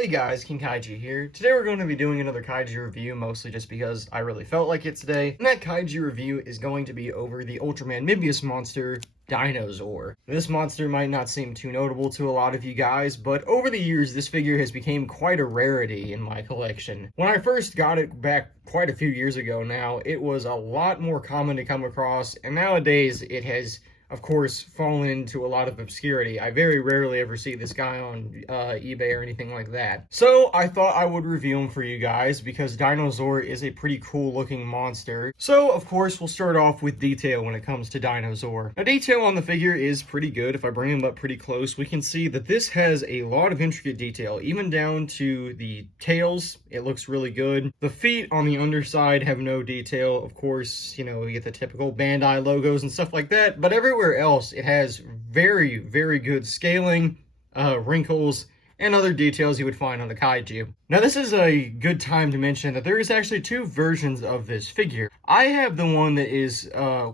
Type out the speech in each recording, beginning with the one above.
Hey guys, King Kaiju here. Today we're going to be doing another Kaiju review, mostly just because I really felt like it today. And that Kaiju review is going to be over the Ultraman monster, Dinozaur. This monster might not seem too notable to a lot of you guys, but over the years this figure has become quite a rarity in my collection. When I first got it back quite a few years ago now, it was a lot more common to come across, and nowadays it has of course, fallen into a lot of obscurity. I very rarely ever see this guy on eBay or anything like that. So I thought I would review him for you guys because Dinozaur is a pretty cool looking monster. So of course we'll start off with detail when it comes to Dinozaur. Now detail on the figure is pretty good. If I bring him up pretty close, we can see that this has a lot of intricate detail, even down to the tails. It looks really good. The feet on the underside have no detail. Of course, you know, we get the typical Bandai logos and stuff like that, but everywhere else it has very good scaling, wrinkles, and other details you would find on a kaiju. Now this is a good time to mention that there is actually two versions of this figure. I have the one that is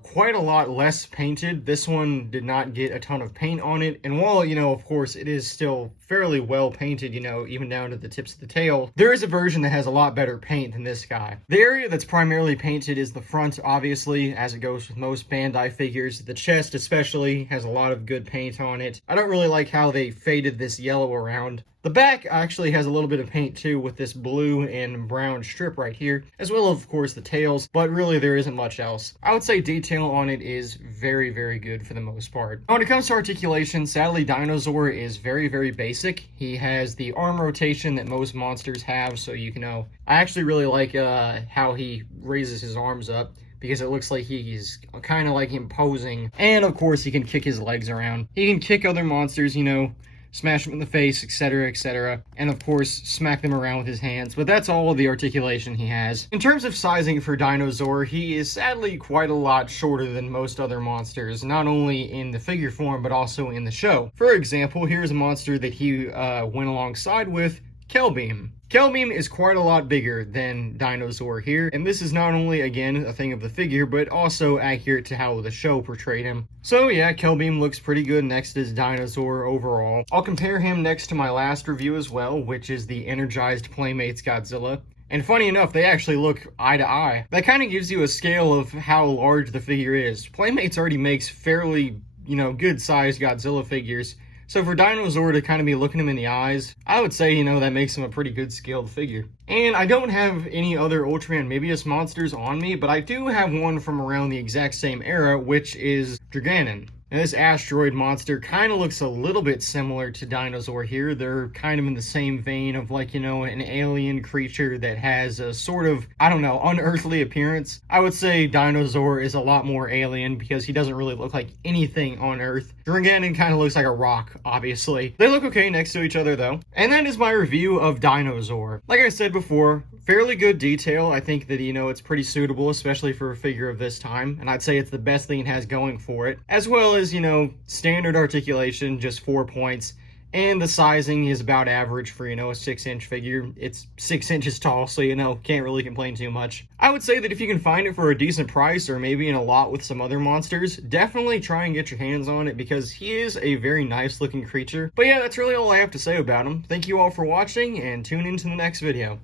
quite a lot less painted. This one did not get a ton of paint on it, and while, you know, of course it is still fairly well painted, you know, even down to the tips of the tail, there is a version that has a lot better paint than this guy. The area that's primarily painted is the front, obviously, as it goes with most Bandai figures. The chest especially has a lot of good paint on it. I don't really like how they faded this yellow around. The back actually has a little bit of paint too, with this blue and brown strip right here, as well as, of course, the tails, but really there isn't much else. I would say detail on it is very good for the most part. When it comes to articulation, sadly Dinozaur is very basic. He has the arm rotation that most monsters have, so you know, I actually really like how he raises his arms up, because it looks like he's kind of like imposing. And of course he can kick his legs around. He can kick other monsters, you know, smash them in the face, etc., and of course smack them around with his hands, but that's all of the articulation he has. In terms of sizing for Dinozaur, he is sadly quite a lot shorter than most other monsters, not only in the figure form but also in the show. For example, here's a monster that he went alongside with, Kelbeam. Kelbeam is quite a lot bigger than Dinozaur here, and this is not only, again, a thing of the figure, but also accurate to how the show portrayed him. So yeah, Kelbeam looks pretty good next to his Dinozaur overall. I'll compare him next to my last review as well, which is the Energized Playmates Godzilla. And funny enough, they actually look eye to eye. That kind of gives you a scale of how large the figure is. Playmates already makes fairly, you know, good-sized Godzilla figures. So for Dinozaur to kind of be looking him in the eyes, I would say, you know, that makes him a pretty good scaled figure. And I don't have any other Ultraman monsters on me, but I do have one from around the exact same era, which is Dragonon. And this asteroid monster kind of looks a little bit similar to Dinozaur here. They're kind of in the same vein of, like, you know, an alien creature that has a sort of, I don't know, unearthly appearance. I would say Dinozaur is a lot more alien because he doesn't really look like anything on Earth. Dragonon kind of looks like a rock, obviously. They look okay next to each other, though. And that is my review of Dinozaur. Like I said before, fairly good detail. I think that, you know, it's pretty suitable, especially for a figure of this time. And I'd say it's the best thing it has going for it. As well as, you know, standard articulation, just 4 points. And the sizing is about average for, you know, a 6-inch figure. It's 6 inches tall, so, you know, can't really complain too much. I would say that if you can find it for a decent price, or maybe in a lot with some other monsters, definitely try and get your hands on it, because he is a very nice looking creature. But yeah, that's really all I have to say about him. Thank you all for watching, and tune in to the next video.